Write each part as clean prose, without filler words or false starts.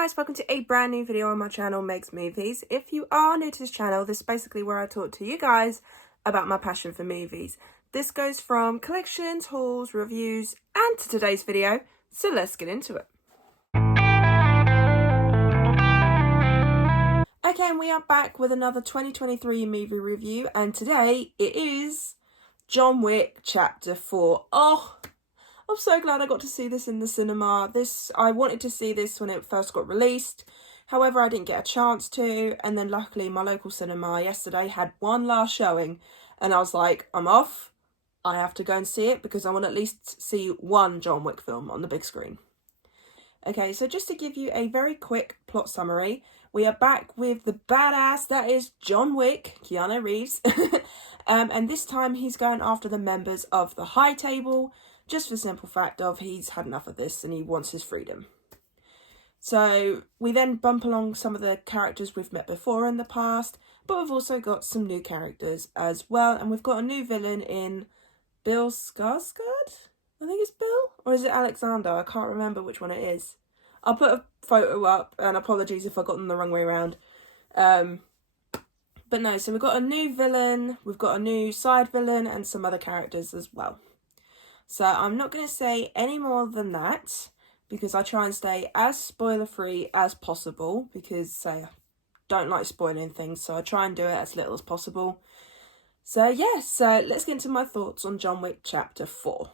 guys, welcome to a brand new video on my channel, Meg's Movies. If you are new to this channel, this is basically where I talk to you guys about my passion for movies. This goes from collections, hauls, reviews, and to today's video, so let's get into it. Okay, and we are back with another 2023 movie review, and today it is John Wick Chapter 4. Oh, I'm so glad I got to see this in the cinema. I wanted to see this when it first got released. However, I didn't get a chance to. And then luckily my local cinema yesterday had one last showing. And I was like, I'm off. I have to go and see it because I want to at least see one John Wick film on the big screen. Okay, so just to give you a very quick plot summary. We are back with the badass that is John Wick, Keanu Reeves. And this time he's going after the members of the High Table. Just for the simple fact of he's had enough of this and he wants his freedom. So we then bump along some of the characters we've met before in the past, but we've also got some new characters as well. And we've got a new villain in Bill Skarsgård? I think it's Bill? Or is it Alexander? I can't remember which one it is. I'll put a photo up, and apologies if I got them the wrong way around. But no, so we've got a new villain, we've got a new side villain, and some other characters as well. So I'm not going to say any more than that because I try and stay as spoiler-free as possible because I don't like spoiling things, so I try and do it as little as possible. So yeah, so let's get into my thoughts on John Wick Chapter 4.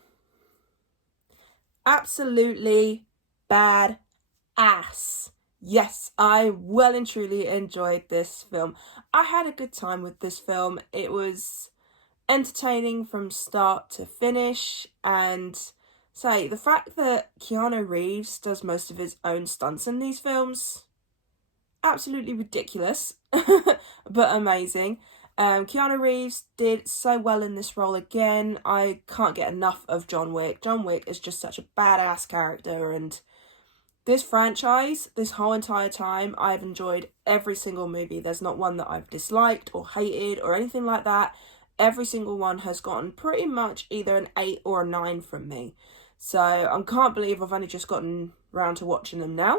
Absolutely bad ass. Yes, I well and truly enjoyed this film. I had a good time with this film. It was entertaining from start to finish, and say the fact that Keanu Reeves does most of his own stunts in these films, absolutely ridiculous, but amazing. Keanu Reeves did so well in this role again. I can't get enough of John Wick. John Wick is just such a badass character, and this franchise, this whole entire time, I've enjoyed every single movie. There's not one that I've disliked or hated or anything like that. Every single one has gotten pretty much either an 8 or a 9 from me. So I can't believe I've only just gotten around to watching them now.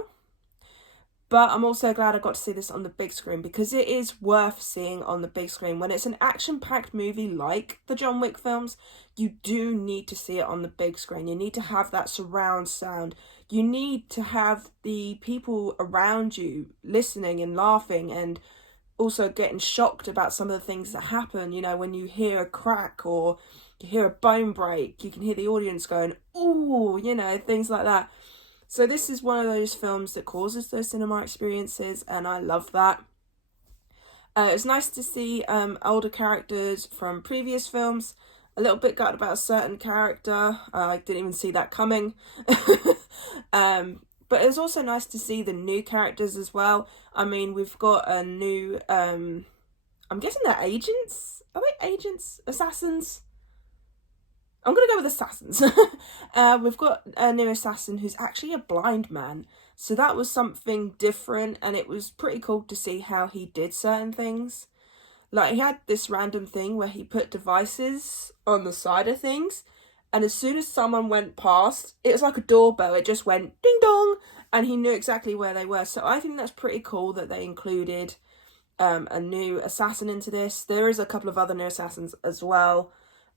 But I'm also glad I got to see this on the big screen because it is worth seeing on the big screen. When it's an action-packed movie like the John Wick films, you do need to see it on the big screen. You need to have that surround sound. You need to have the people around you listening and laughing and also getting shocked about some of the things that happen. You know, when you hear a crack or you hear a bone break, you can hear the audience going, ooh, you know, things like that. So this is one of those films that causes those cinema experiences, and I love that. It's nice to see older characters from previous films. A little bit gutted about a certain character. I didn't even see that coming. But it was also nice to see the new characters as well. I mean, we've got a new, I'm guessing they're agents? Are they agents? Assassins? I'm going to go with assassins. We've got a new assassin who's actually a blind man. So that was something different, and it was pretty cool to see how he did certain things. Like, he had this random thing where he put devices on the side of things, and as soon as someone went past, it was like a doorbell. It just went ding dong, and he knew exactly where they were. So I think that's pretty cool that they included a new assassin into this. There is a couple of other new assassins as well,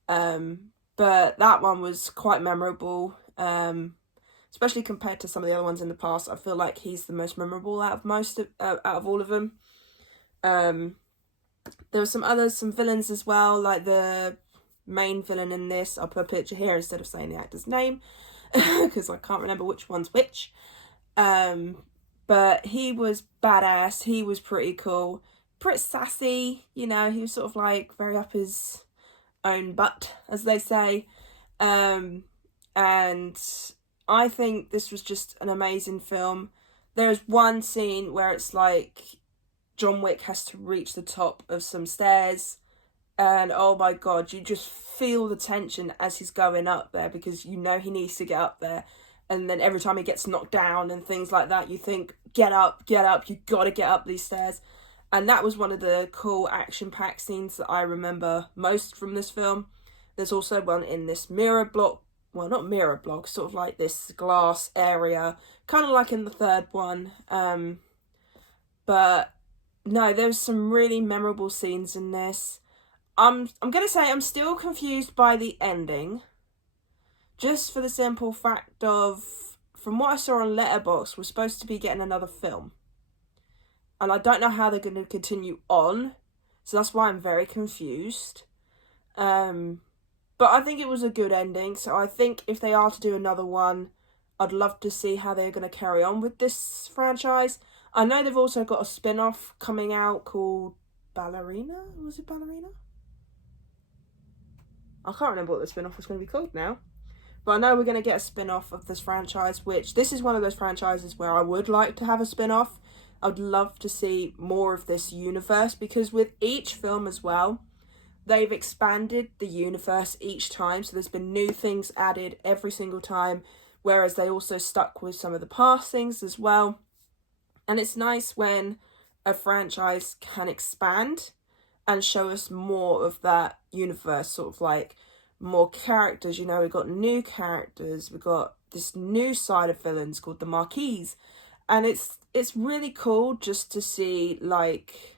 but that one was quite memorable, especially compared to some of the other ones in the past. I feel like he's the most memorable out of all of them. There were some villains as well, like the main villain in this. I'll put a picture here instead of saying the actor's name because I can't remember which one's which. But he was badass. He was pretty cool, pretty sassy. You know, he was sort of like very up his own butt, as they say. And I think this was just an amazing film. There's one scene where it's like John Wick has to reach the top of some stairs, and oh my god, you just feel the tension as he's going up there because you know he needs to get up there. And then every time he gets knocked down and things like that, you think, get up, you gotta get up these stairs. And that was one of the cool action-packed scenes that I remember most from this film. There's also one in this mirror block well, not mirror block, sort of like this glass area, kind of like in the third one. But no, there's some really memorable scenes in this. I'm gonna say I'm still confused by the ending, just for the simple fact of, from what I saw on Letterboxd, we're supposed to be getting another film, and I don't know how they're going to continue on, so that's why I'm very confused. But I think it was a good ending, so I think if they are to do another one, I'd love to see how they're going to carry on with this franchise. I know they've also got a spin-off coming out called Ballerina? Was it Ballerina? I can't remember what the spin-off was going to be called now. But I know we're going to get a spin-off of this franchise, which this is one of those franchises where I would like to have a spin-off. I'd love to see more of this universe, because with each film as well, they've expanded the universe each time, so there's been new things added every single time, whereas they also stuck with some of the past things as well. And it's nice when a franchise can expand and show us more of that universe, sort of like more characters. You know, we've got new characters, we've got this new side of villains called the Marquis, and it's really cool just to see like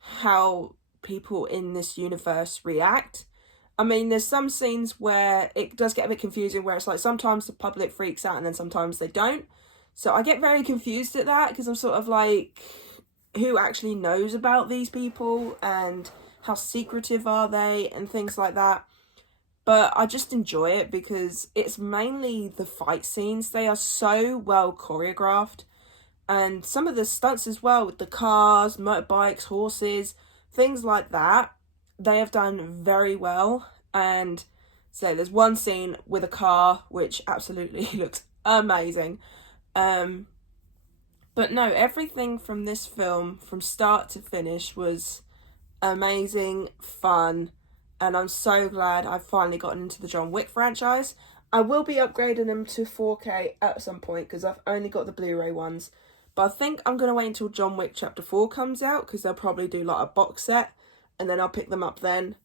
how people in this universe react. I mean, there's some scenes where it does get a bit confusing, where it's like sometimes the public freaks out and then sometimes they don't. So I get very confused at that, because I'm sort of like, who actually knows about these people and how secretive are they and things like that. But I just enjoy it because it's mainly the fight scenes. They are so well choreographed, and some of the stunts as well, with the cars, motorbikes, horses, things like that, they have done very well. And so there's one scene with a car which absolutely looks amazing. But no, everything from this film, from start to finish, was amazing, fun, and I'm so glad I've finally gotten into the John Wick franchise. I will be upgrading them to 4K at some point, because I've only got the Blu-ray ones. But I think I'm going to wait until John Wick Chapter 4 comes out, because they'll probably do like a box set, and then I'll pick them up then.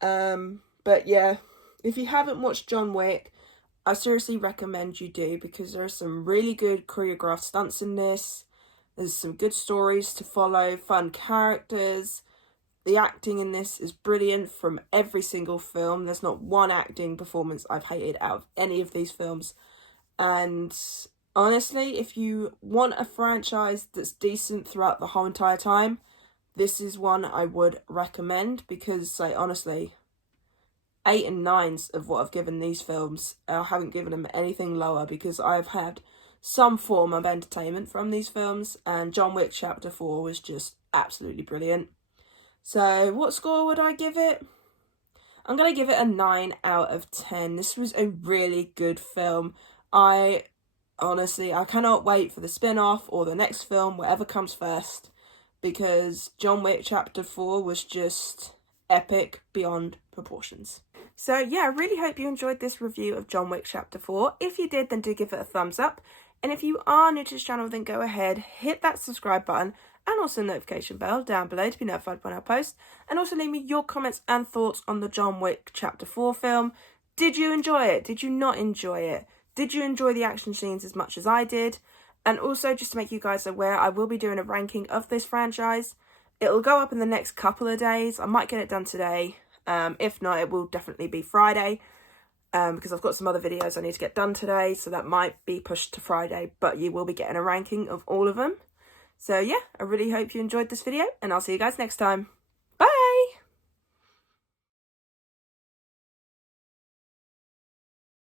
But yeah, if you haven't watched John Wick, I seriously recommend you do, because there are some really good choreographed stunts in this. There's some good stories to follow, fun characters. The acting in this is brilliant from every single film. There's not one acting performance I've hated out of any of these films. And honestly, if you want a franchise that's decent throughout the whole entire time, this is one I would recommend, because, like, honestly, 8 and 9s of what I've given these films, I haven't given them anything lower, because I've had some form of entertainment from these films, and John Wick Chapter 4 was just absolutely brilliant. So what score would I give it? I'm going to give it a 9 out of 10. This was a really good film. I cannot wait for the spin-off or the next film, whatever comes first, because John Wick Chapter 4 was just epic beyond proportions. So yeah, I really hope you enjoyed this review of John Wick Chapter 4. If you did, then do give it a thumbs up. And if you are new to this channel, then go ahead, hit that subscribe button and also the notification bell down below to be notified when I post. And also leave me your comments and thoughts on the John Wick Chapter 4 film. Did you enjoy it? Did you not enjoy it? Did you enjoy the action scenes as much as I did? And also, just to make you guys aware, I will be doing a ranking of this franchise. It'll go up in the next couple of days. I might get it done today. If not, it will definitely be Friday. Because I've got some other videos I need to get done today, so that might be pushed to Friday, but you will be getting a ranking of all of them. So yeah, I really hope you enjoyed this video, and I'll see you guys next time.